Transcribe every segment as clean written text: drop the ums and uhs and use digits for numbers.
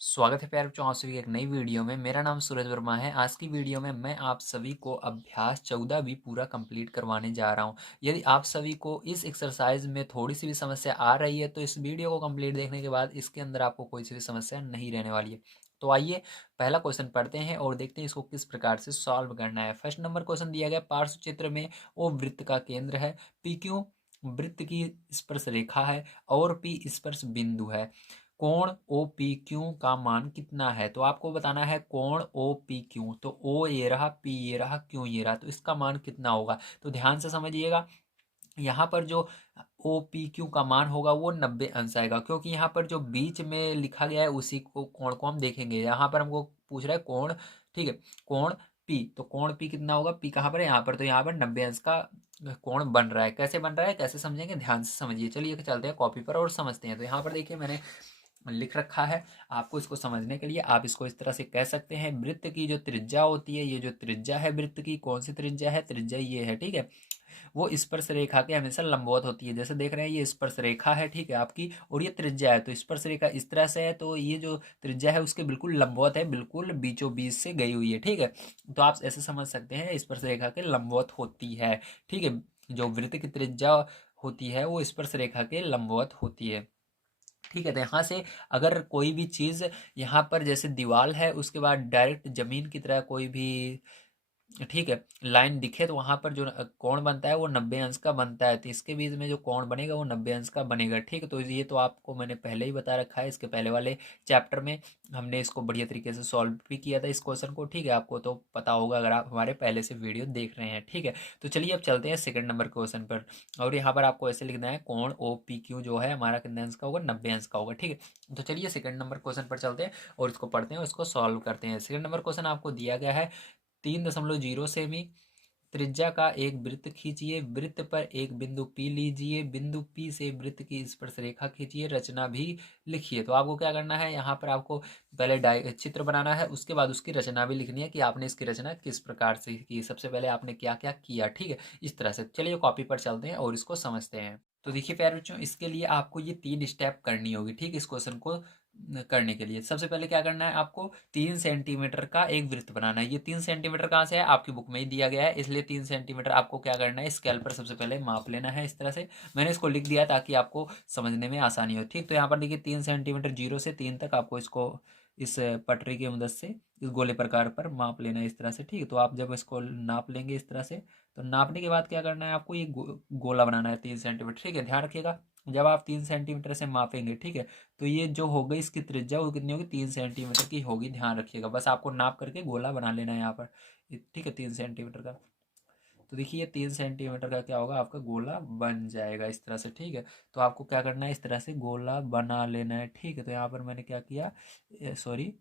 स्वागत है प्यारे बच्चों, आप सभी की एक नई वीडियो में। मेरा नाम सूरज वर्मा है। आज की वीडियो में मैं आप सभी को अभ्यास 14 भी पूरा कंप्लीट करवाने जा रहा हूं। यदि आप सभी को इस एक्सरसाइज में थोड़ी सी भी समस्या आ रही है तो इस वीडियो को कंप्लीट देखने के बाद इसके अंदर आपको कोई सी भी समस्या नहीं रहने वाली है। तो आइए पहला क्वेश्चन पढ़ते हैं और देखते हैं इसको किस प्रकार से सॉल्व करना है। फर्स्ट नंबर क्वेश्चन दिया गया, पार्श्व चित्र में ओ वृत्त का केंद्र है, पी क्यू वृत्त की स्पर्श रेखा है और पी स्पर्श बिंदु है। कोण ओ पी क्यू का मान कितना है? तो आपको बताना है कोण ओ पी क्यू। तो ओ ये रहा, पी ये रहा, क्यू ये रहा, तो इसका मान कितना होगा? तो ध्यान से समझिएगा। यहाँ पर जो ओ पी क्यू का मान होगा वो 90 अंश आएगा, क्योंकि यहाँ पर जो बीच में लिखा गया है उसी को कोण को हम देखेंगे। यहाँ पर हमको पूछ रहा है कोण, ठीक है, कोण पी। तो कोण पी कितना होगा? पी कहाँ पर है? यहाँ पर। तो यहाँ पर 90 अंश का कोण बन रहा है। कैसे बन रहा है, कैसे समझेंगे, ध्यान से समझिए। चलिए चलते हैं कॉपी पर और समझते हैं। तो यहाँ पर देखिए मैंने लिख रखा है। आपको इसको समझने के लिए आप इसको इस तरह से कह सकते हैं, वृत्त की जो त्रिज्या होती है, ये जो त्रिज्या है वृत्त की, कौन सी त्रिज्या है? त्रिज्या ये है, ठीक है। वो स्पर्श रेखा के हमेशा लंबवत होती है। जैसे देख रहे हैं ये स्पर्श रेखा है, ठीक है आपकी, और ये त्रिज्या है। तो स्पर्श रेखा इस तरह से है, तो ये जो त्रिज्या है उसके बिल्कुल लंबवत है, बिल्कुल बीचों बीच से गई हुई है, ठीक है। तो आप ऐसे समझ सकते हैं स्पर्श रेखा के लंबवत होती है, ठीक है। जो वृत्त की त्रिज्या होती है वो स्पर्श रेखा के लंबवत होती है, ठीक है। तो यहाँ से अगर कोई भी चीज़ यहाँ पर जैसे दीवार है, उसके बाद डायरेक्ट जमीन की तरह कोई भी, ठीक है, लाइन दिखे, तो वहां पर जो कोण बनता है वो 90 अंश का बनता है। तो इसके बीच में जो कोण बनेगा वो 90 अंश का बनेगा, ठीक है। तो ये तो आपको मैंने पहले ही बता रखा है, इसके पहले वाले चैप्टर में हमने इसको बढ़िया तरीके से सॉल्व भी किया था इस क्वेश्चन को, ठीक है। आपको तो पता होगा अगर आप हमारे पहले से वीडियो देख रहे हैं, ठीक है। तो चलिए अब चलते हैं सेकंड नंबर क्वेश्चन पर। और यहाँ पर आपको ऐसे लिखना है, कोण ओ पी क्यू जो है हमारा कितने अंश का होगा? 90 अंश का होगा, ठीक है। तो चलिए सेकंड नंबर क्वेश्चन पर चलते हैं और इसको पढ़ते हैं और इसको सॉल्व करते हैं। सेकंड नंबर क्वेश्चन आपको दिया गया है, 3.0 सेमी त्रिज्या का एक वृत्त खींचिए, वृत्त पर एक बिंदु P लीजिए, बिंदु P से वृत्त की स्पर्श रेखा खींचिए, रचना भी लिखिए। तो आपको क्या करना है, यहाँ पर आपको पहले चित्र बनाना है, उसके बाद उसकी रचना भी लिखनी है कि आपने इसकी रचना किस प्रकार से की, सबसे पहले आपने क्या क्या किया, ठीक है। इस तरह से चलिए कॉपी पर चलते हैं और इसको समझते हैं। तो देखिए प्यारे बच्चों, इसके लिए आपको ये 3 स्टेप करनी होगी, ठीक है। इस क्वेश्चन को करने के लिए सबसे पहले क्या करना है, आपको 3 सेंटीमीटर का एक वृत्त बनाना है। ये 3 सेंटीमीटर कहाँ से है? आपकी बुक में ही दिया गया है, इसलिए 3 सेंटीमीटर आपको क्या करना है, स्केल पर सबसे पहले माप लेना है। इस तरह से मैंने इसको लिख दिया ताकि आपको समझने में आसानी हो, ठीक। तो यहाँ पर देखिए 3 सेंटीमीटर 0 से 3 तक आपको इसको इस पटरी की मदद से इस गोले प्रकार पर माप लेना है, इस तरह से, ठीक है। तो आप जब इसको नाप लेंगे इस तरह से, तो नापने के बाद क्या करना है, आपको ये गोला बनाना है 3 सेंटीमीटर, ठीक है। ध्यान रखिएगा, जब आप 3 सेंटीमीटर से मापेंगे, ठीक है, तो ये जो हो गई इसकी त्रिज्या वो कितनी होगी? 3 सेंटीमीटर की होगी। ध्यान रखिएगा, बस आपको नाप करके गोला बना लेना है यहाँ पर, ठीक है, 3 सेंटीमीटर का। तो देखिए 3 सेंटीमीटर का क्या होगा, आपका गोला बन जाएगा इस तरह से, ठीक है। तो आपको क्या करना है, इस तरह से गोला बना लेना है, ठीक है। तो यहाँ पर मैंने क्या किया, सॉरी,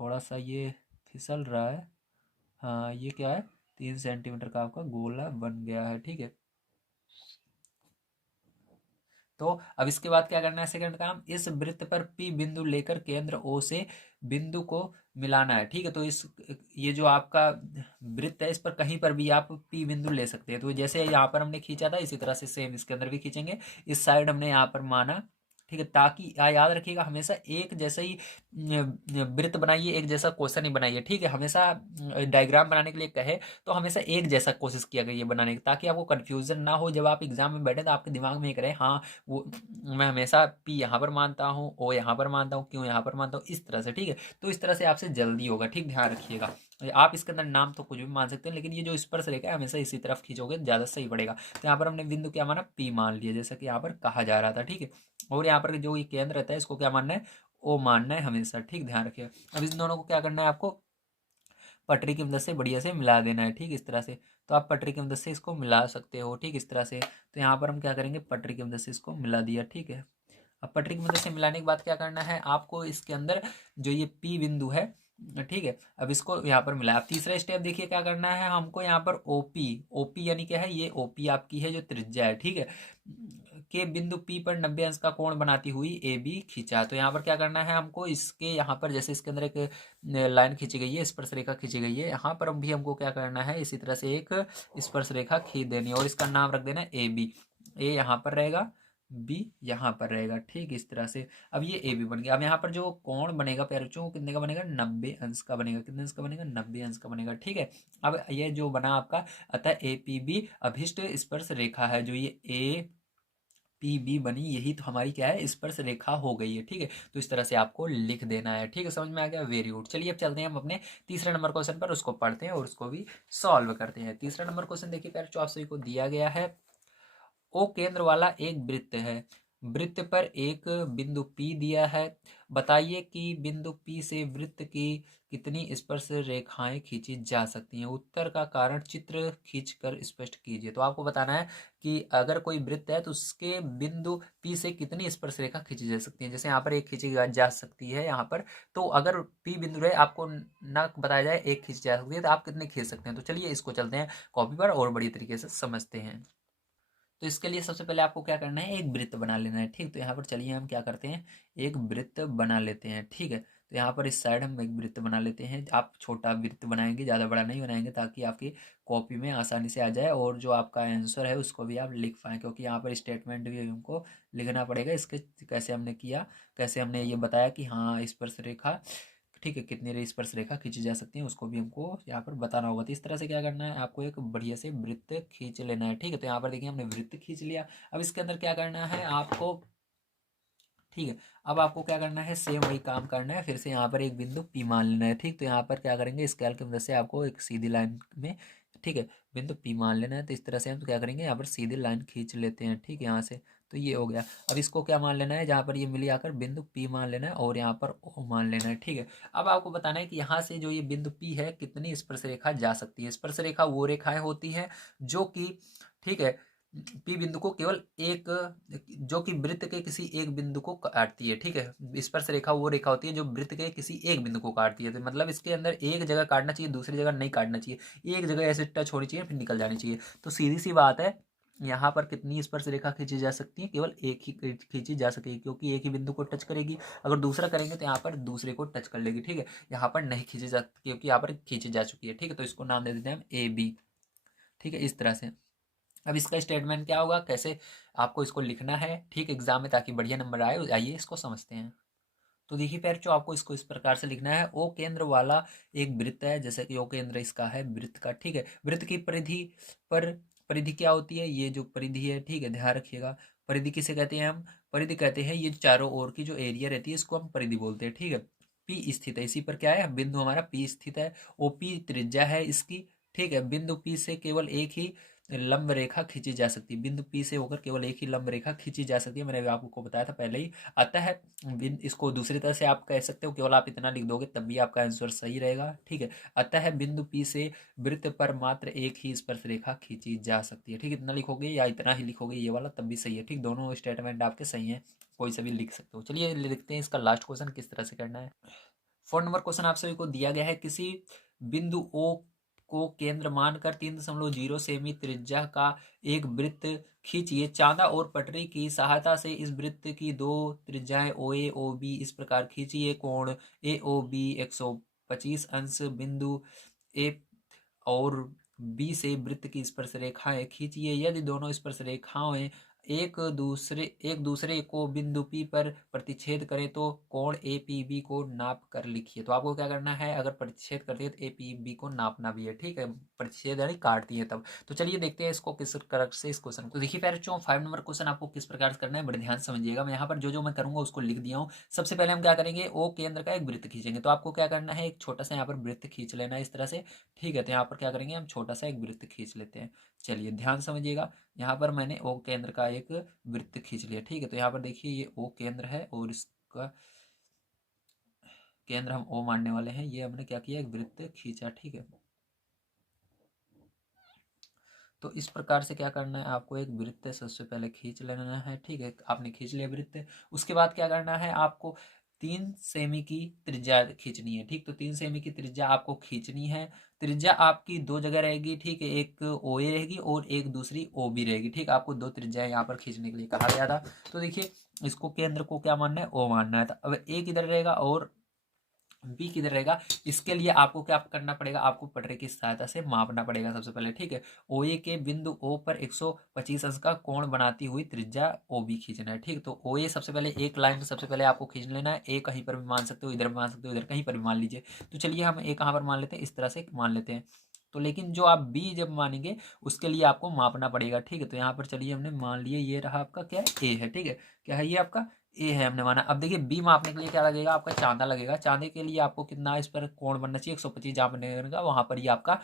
थोड़ा सा ये फिसल रहा है। हाँ, ये क्या है, 3 सेंटीमीटर का आपका गोला बन गया है, ठीक है। तो अब इसके बाद क्या करना है, सेकंड काम, इस वृत्त पर P बिंदु लेकर केंद्र O से बिंदु को मिलाना है, ठीक है। तो इस, ये जो आपका वृत्त है, इस पर कहीं पर भी आप P बिंदु ले सकते हैं। तो जैसे यहाँ पर हमने खींचा था, इसी तरह से सेम इसके अंदर भी खींचेंगे। इस साइड हमने यहाँ पर माना, ठीक है, ताकि याद रखिएगा हमेशा एक जैसे ही वृत्त बनाइए, एक जैसा क्वेश्चन ही बनाइए, ठीक है। हमेशा डायग्राम बनाने के लिए कहे तो हमेशा एक जैसा कोशिश किया करिए बनाने की, ताकि आपको कन्फ्यूजन ना हो। जब आप एग्जाम में बैठे तो आपके दिमाग में एक रहे, हाँ वो मैं हमेशा पी यहाँ पर मानता हूँ, ओ यहाँ पर मानता हूँ, क्यों यहाँ पर मानता हूँ, इस तरह से, ठीक है। तो इस तरह से आपसे जल्दी होगा, ठीक, ध्यान रखिएगा। आप इसके अंदर नाम तो कुछ भी मान सकते हैं, लेकिन ये जो स्पर्श रेखा है हमेशा इसी तरफ खींचोगे ज़्यादा सही पड़ेगा। तो यहाँ पर हमने बिंदु क्या माना, पी मान लिया, जैसा कि यहाँ पर कहा जा रहा था, ठीक है। और यहाँ पर जो ये केंद्र रहता है इसको क्या मानना है, ओ मानना है हमेशा, ठीक, ध्यान रखिएगा। अब इन दोनों को क्या करना है, आपको पटरी की मदद से बढ़िया से मिला देना है, ठीक, इस तरह से। तो आप पटरी की मदद से इसको मिला सकते हो, ठीक, इस तरह से। तो यहाँ पर हम क्या करेंगे, पटरी की मदद से इसको मिला दिया, ठीक है। अब पटरी की मदद से मिलाने के बाद क्या करना है, आपको इसके अंदर जो ये पी बिंदु है, ठीक है, अब इसको यहाँ पर मिला। अब तीसरा स्टेप देखिए क्या करना है, हमको यहाँ पर ओपी, ओपी यानी क्या है, ये ओपी आपकी है जो त्रिज्या है, ठीक है, के बिंदु पी पर 90 अंश का कोण बनाती हुई ए बी खींचा। तो यहाँ पर क्या करना है, हमको इसके यहाँ पर जैसे इसके अंदर एक लाइन खींची गई है, स्पर्श रेखा खींची गई है, यहाँ पर भी हमको क्या करना है, इसी तरह से एक स्पर्श रेखा खींच देनी है और इसका नाम रख देना है ए बी। ए यहाँ पर रहेगा, बी यहाँ पर रहेगा, ठीक इस तरह से। अब ये ए बी बन गया। अब यहाँ पर जो कोण बनेगा प्यारों कितने का बनेगा, 90 अंश का बनेगा। कितने अंश का बनेगा, 90 अंश का बनेगा, ठीक है। अब ये जो बना आपका, अतः ए पी बी अभिष्ट स्पर्श रेखा है। जो ये ए पी बी बनी, यही तो हमारी क्या है, स्पर्श रेखा हो गई है, ठीक है। तो इस तरह से आपको लिख देना है, ठीक है। समझ में आ गया, वेरी गुड। चलिए अब चलते हैं हम अपने तीसरे नंबर क्वेश्चन पर, उसको पढ़ते हैं और उसको भी सॉल्व करते हैं। तीसरा नंबर क्वेश्चन देखिए प्यारे, जो आप सभी को दिया गया है, ओ केंद्र वाला एक वृत्त है। वृत्त पर एक बिंदु P दिया है। बताइए कि बिंदु P से वृत्त की कितनी स्पर्श रेखाएं खींची जा सकती हैं। उत्तर का कारण चित्र खींचकर स्पष्ट कीजिए। तो आपको बताना है कि अगर कोई वृत्त है तो उसके बिंदु P से कितनी स्पर्श रेखा खींची जा सकती है। जैसे यहाँ पर एक खींची जा सकती है यहाँ पर, तो अगर P बिंदु है, आपको ना बताया जाए एक खींची जा सकती है, तो आप कितने खींच सकते हैं। तो चलिए इसको चलते हैं कॉपी पर और बड़ी तरीके से समझते हैं। तो इसके लिए सबसे पहले आपको क्या करना है, एक वृत्त बना लेना है, ठीक। तो यहाँ पर चलिए हम क्या करते हैं, एक वृत्त बना लेते हैं, ठीक है। तो यहाँ पर इस साइड हम एक वृत्त बना लेते हैं। आप छोटा वृत्त बनाएंगे, ज़्यादा बड़ा नहीं बनाएंगे, ताकि आपकी कॉपी में आसानी से आ जाए और जो आपका आंसर है उसको भी आप लिख पाएँ, क्योंकि यहाँ पर स्टेटमेंट भी हमको लिखना पड़ेगा इसके, कैसे हमने किया, कैसे हमने ये बताया कि हाँ स्पर्श रेखा, ठीक है, कितनी स्पर्श रेखा खींची जा सकती है, उसको भी हमको यहाँ पर बताना होगा। तो इस तरह से क्या करना है, आपको एक बढ़िया से वृत्त खींच लेना है, ठीक है। तो यहाँ पर देखिए हमने वृत्त खींच लिया। अब इसके अंदर क्या करना है आपको, ठीक है। अब आपको क्या करना है, सेम वही काम करना है, फिर से यहाँ पर एक बिंदु पी मान लेना है, ठीक। तो यहाँ पर क्या करेंगे, स्केल की मदद से आपको एक सीधी लाइन में, ठीक है, बिंदु पी मान लेना है। तो इस तरह से हम तो क्या करेंगे, यहाँ पर सीधी लाइन खींच लेते हैं, ठीक है, यहाँ से। तो ये हो गया। अब इसको क्या मान लेना है, जहाँ पर ये मिली आकर बिंदु पी मान लेना है और यहाँ पर ओ मान लेना है, ठीक है। अब आपको बताना है कि यहाँ से जो ये बिंदु पी है, कितनी स्पर्श रेखा जा सकती है। स्पर्श रेखा वो रेखाएं होती हैं जो कि, ठीक है, पी बिंदु को केवल एक, जो कि वृत्त के किसी एक बिंदु को काटती है, ठीक है। स्पर्श रेखा वो रेखा होती है जो वृत्त के किसी एक बिंदु को काटती है। तो मतलब इसके अंदर एक जगह काटना चाहिए, दूसरी जगह नहीं काटना चाहिए, एक जगह ऐसे टच होनी चाहिए, फिर निकल जानी चाहिए। तो सीधी सी बात है, यहाँ पर कितनी स्पर्श रेखा खींची जा सकती है, केवल एक ही खींची जा सकेगी, क्योंकि एक ही बिंदु को टच करेगी। अगर दूसरा करेंगे तो यहाँ पर दूसरे को टच कर लेगी, ठीक है। यहाँ पर नहीं खींची जा सकती, क्योंकि यहाँ पर खींची जा चुकी है, ठीक है। तो इसको नाम दे देते हैं हम ए बी, ठीक है, इस तरह से। अब इसका स्टेटमेंट क्या होगा, कैसे आपको इसको लिखना है, ठीक, एग्जाम में, ताकि बढ़िया नंबर आए। आइए इसको समझते हैं। तो देखिए पैर, जो आपको इसको इस प्रकार से लिखना है, ओ केंद्र वाला एक वृत्त है, जैसे कि ओ केंद्र इसका है वृत्त का, ठीक है। वृत्त की परिधि पर, परिधि क्या होती है, ये जो परिधि है, ठीक है, ध्यान रखिएगा। परिधि किसे कहते हैं हम, परिधि कहते हैं ये चारों ओर की जो एरिया रहती है, इसको हम परिधि बोलते हैं, ठीक है। पी स्थित है, इसी पर क्या है, बिंदु हमारा पी स्थित है। ओपी त्रिज्या है इसकी, ठीक है। बिंदु पी से केवल एक ही लंब रेखा खींची जा सकती है, बिंदु पी से होकर केवल एक ही लंब रेखा खींची जा सकती है, मैंने आपको बताया था पहले ही। अतः इसको दूसरी तरह से आप कह सकते हो, केवल आप इतना लिख दोगे तब भी आपका आंसर सही रहेगा, ठीक है। अतः बिंदु पी से वृत्त पर मात्र एक ही स्पर्श रेखा खींची जा सकती है, ठीक। इतना लिखोगे या इतना ही लिखोगे ये वाला तब भी सही है, ठीक। दोनों स्टेटमेंट आपके सही हैं, कोई से भी लिख सकते हो। चलिए लिखते हैं इसका लास्ट क्वेश्चन किस तरह से करना है। 4 नंबर क्वेश्चन आप सभी को दिया गया है, किसी बिंदु ओ को केंद्र मानकर 3.0 सेमी त्रिज्या का एक वृत्त खींचिए। चांदा और पटरी की सहायता से इस वृत्त की दो त्रिज्याएं ओ ए ओ बी इस प्रकार खींचिए। कोण ए ओ बी 125 अंश। बिंदु ए और बी से वृत्त की स्पर्श रेखाएं खींचिए। यदि दोनों स्पर्श रेखाएं एक दूसरे को बिंदु पी पर प्रतिच्छेद करें तो कोण ए पी बी को नाप कर लिखिए। तो आपको क्या करना है, अगर प्रतिच्छेद करती है तो ए पी बी को नापना भी है, ठीक है। प्रतिच्छेद यानी काटती है तब। तो चलिए देखते हैं इसको किस प्रकार से इस क्वेश्चन को। देखिए बच्चों 5 नंबर क्वेश्चन आपको किस प्रकार से करना है, बड़े ध्यान से समझिएगा। मैं यहाँ पर जो जो मैं करूंगा उसको लिख दिया हूँ। सबसे पहले हम क्या करेंगे, ओ केंद्र का एक वृत्त खींचेंगे। तो आपको क्या करना है, एक छोटा सा यहाँ पर वृत्त खींच लेना है इस तरह से, ठीक है। तो यहाँ पर क्या करेंगे, हम छोटा सा एक वृत्त खींच लेते हैं। चलिए ध्यान समझिएगा, यहाँ पर मैंने ओ केंद्र का एक वृत्त खींच लिया, ठीक है। तो यहाँ पर देखिए ये ओ केंद्र है और इसका केंद्र हम ओ मानने वाले हैं। ये हमने क्या किया, एक वृत्त खींचा, ठीक है। तो इस प्रकार से क्या करना है, आपको एक वृत्त सबसे पहले खींच लेना है, ठीक है। आपने खींच लिया वृत्त। उसके बाद क्या करना है, आपको 3 सेमी की त्रिज्या खींचनी है, ठीक। तो 3 सेमी की त्रिज्या आपको खींचनी है। त्रिज्या आपकी दो जगह रहेगी, ठीक है, एक ओ ए रहेगी और एक दूसरी ओ बी रहेगी, ठीक। आपको दो त्रिज्या यहाँ पर खींचने के लिए कहा गया था। तो देखिए इसको केंद्र को क्या मानना है, ओ मानना है। तो अब एक इधर रहेगा और बी किधर रहेगा, इसके लिए आपको क्या करना पड़ेगा, आपको पटरी की सहायता से मापना पड़ेगा सबसे पहले, ठीक है। ओ ए के बिंदु ओ पर 125 अंश का कोण बनाती हुई त्रिज्या ओ बी खींचना है, ठीक। तो ओ ए सबसे पहले एक लाइन सबसे पहले आपको खींच लेना है। ए कहीं पर भी मान सकते हो, इधर भी मान सकते हो, इधर कहीं पर भी मान लीजिए। तो चलिए हम ए कहाँ पर मान लेते हैं, इस तरह से मान लेते हैं। तो लेकिन जो आप बी जब मानेंगे उसके लिए आपको मापना पड़ेगा, ठीक है। तो यहाँ पर चलिए हमने मान लिए ये रहा आपका क्या है, ए है, ठीक है। क्या है ये आपका ए है, हमने माना। अब देखिए बी मापने के लिए क्या लगेगा, आपका चांदा लगेगा। चांदे के लिए आपको कितना इस पर कोण बनना चाहिए, 125 जहाँ बनेगा वहां पर ये आपका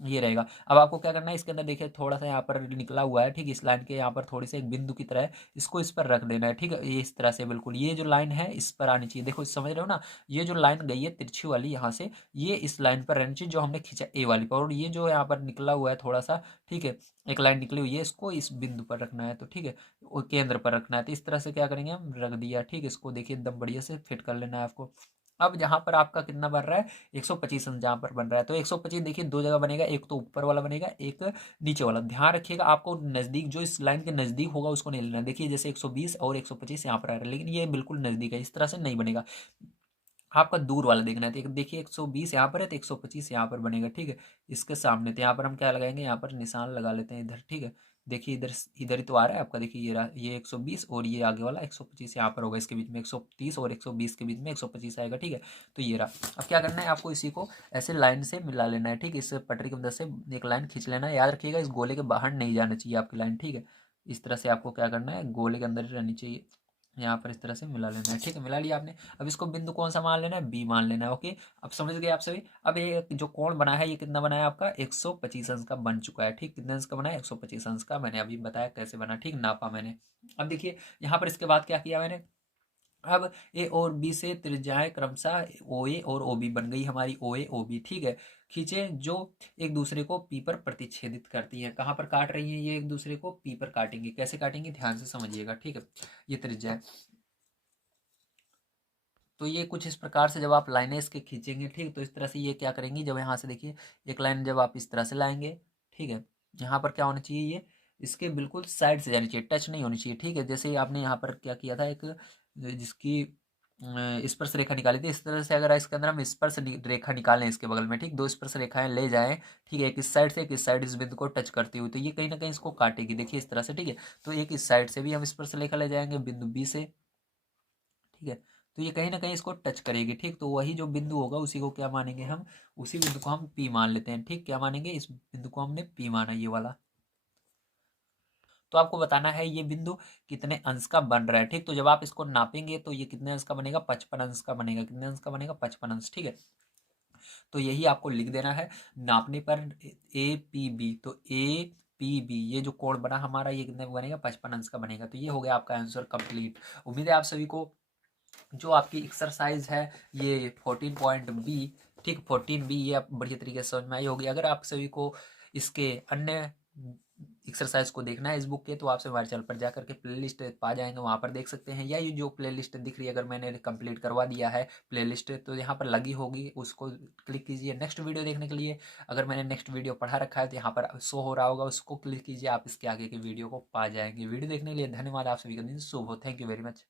ये रहेगा। अब आपको क्या करना है, इसके अंदर देखिए थोड़ा सा यहाँ पर निकला हुआ है, ठीक। इस लाइन के यहाँ पर थोड़ी सी एक बिंदु की तरह है, इसको इस पर रख देना है, ठीक है। ये इस तरह से बिल्कुल ये जो लाइन है इस पर आनी चाहिए, देखो समझ रहे हो ना। ये जो लाइन गई है तिरछी वाली यहाँ से, ये इस लाइन पर रहनी चाहिए जो हमने खींचा ए वाली पर। और ये जो यहाँ पर निकला हुआ है थोड़ा सा, ठीक है, एक लाइन निकली हुई है, इसको इस बिंदु पर रखना है, तो ठीक है, वो केंद्र पर रखना है। तो इस तरह से क्या करेंगे हम, रख दिया, ठीक। इसको देखिए एकदम बढ़िया से फिट कर लेना है आपको। अब जहां पर आपका कितना बन रहा है, 125 अंश जहां पर बन रहा है, तो 125 देखिए दो जगह बनेगा, एक तो ऊपर वाला बनेगा, एक नीचे वाला। ध्यान रखिएगा आपको नजदीक जो इस लाइन के नजदीक होगा उसको नहीं लेना। देखिए जैसे 120 और 125 यहाँ पर आ रहा है, लेकिन ये बिल्कुल नजदीक है, इस तरह से नहीं बनेगा। आपका दूर वाला देखना है। तो देखिए 120 यहाँ पर है तो 125 यहाँ पर बनेगा, ठीक है। इसके सामने तो यहाँ पर हम क्या लगाएंगे, यहाँ पर निशान लगा लेते हैं इधर, ठीक है। देखिए इधर इधर ही तो आ रहा है आपका, देखिए ये रहा, ये 120 और ये आगे वाला 125 यहाँ पर होगा, इसके बीच में 130 और 120 के बीच में 125 आएगा, ठीक है। तो ये रहा। अब क्या करना है आपको, इसी को ऐसे लाइन से मिला लेना है, ठीक है। इस पटरी की मदद से एक लाइन खींच लेना है। याद रखिएगा इस गोले के बाहर नहीं जाना चाहिए आपकी लाइन, ठीक है। इस तरह से आपको क्या करना है, गोले के अंदर ही रहनी चाहिए। यहाँ पर इस तरह से मिला लेना है, ठीक है। मिला लिया आपने। अब इसको बिंदु कौन सा मान लेना है, बी मान लेना है, ओके। अब समझ गए आप सभी। अब ये जो कोण बना है ये कितना बना है आपका, 125 अंश का बन चुका है, ठीक। कितने अंश का बना है, 125 अंश का। मैंने अभी बताया कैसे बना, ठीक, नापा मैंने। अब देखिए यहाँ पर इसके बाद क्या किया मैंने, अब ए और बी से त्रिज्याएं क्रमशः ओ ए और ओ बी बन गई हमारी, ओ ए ओ बी, ठीक है। खींचे जो एक दूसरे को पी पर प्रतिच्छेदित करती है। कहाँ पर काट रही है ये, एक दूसरे को पी पर काटेंगे। कैसे काटेंगे ध्यान से समझिएगा, ठीक है। ये त्रिज्या है। तो ये कुछ इस प्रकार से जब आप लाइनें इसके खींचेंगे, ठीक, तो इस तरह से ये क्या करेंगी, जब यहाँ से देखिए एक लाइन जब आप इस तरह से लाएंगे, ठीक है। यहाँ पर क्या होना चाहिए, ये इसके बिल्कुल साइड से जानी चाहिए, टच नहीं होनी चाहिए, ठीक है। जैसे ही आपने यहाँ पर क्या किया था, एक जिसकी स्पर्श रेखा निकाली थी, इस तरह से अगर इसके अंदर हम स्पर्श रेखा निकालें इसके बगल में, ठीक, दो स्पर्श रेखाएं ले जाएं, ठीक है, एक इस साइड से एक इस साइड इस बिंदु को टच करती हुई, तो ये कहीं ना कहीं इसको काटेगी, देखिए इस तरह से, ठीक है। तो एक इस साइड से भी हम स्पर्श रेखा ले जाएंगे बिंदु बी से, ठीक है। तो ये कहीं ना कहीं इसको टच करेगी, ठीक। तो वही जो बिंदु होगा उसी को क्या मानेंगे हम, उसी बिंदु को हम पी मान लेते हैं, ठीक। क्या मानेंगे, इस बिंदु को हमने पी माना, ये वाला। तो आपको बताना है ये बिंदु कितने अंश का बन रहा है, ठीक। तो जब आप इसको नापेंगे तो ये कितने अंश का बनेगा, 55 अंश का बनेगा। कितने अंश का बनेगा, 55 अंश, ठीक है। तो यही आपको लिख देना है नापने पर, ए पी बी। तो ए पी बी ये जो कोण बना हमारा, ये कितने का बनेगा, 55 अंश का बनेगा। तो ये हो गया आपका आंसर कंप्लीट। उम्मीद है आप सभी को जो आपकी एक्सरसाइज है ये 14.B, ठीक, 14B, ये आप बढ़िया तरीके से समझ में आई होगी। अगर आप सभी को इसके अन्य एक्सरसाइज को देखना है इस बुक के, तो आपसे हमारे चैनल पर जाकर के प्लेलिस्ट पा जाएंगे, वहाँ पर देख सकते हैं। या ये जो प्लेलिस्ट दिख रही है, अगर मैंने कंप्लीट करवा दिया है प्लेलिस्ट, तो यहाँ पर लगी होगी, उसको क्लिक कीजिए नेक्स्ट वीडियो देखने के लिए। अगर मैंने नेक्स्ट वीडियो पढ़ा रखा है तो यहाँ पर शो हो रहा होगा, उसको क्लिक कीजिए, आप इसके आगे की वीडियो को पा जाएंगे। वीडियो देखने के लिए धन्यवाद। आप सभी का दिन शुभ हो। Thank you very much.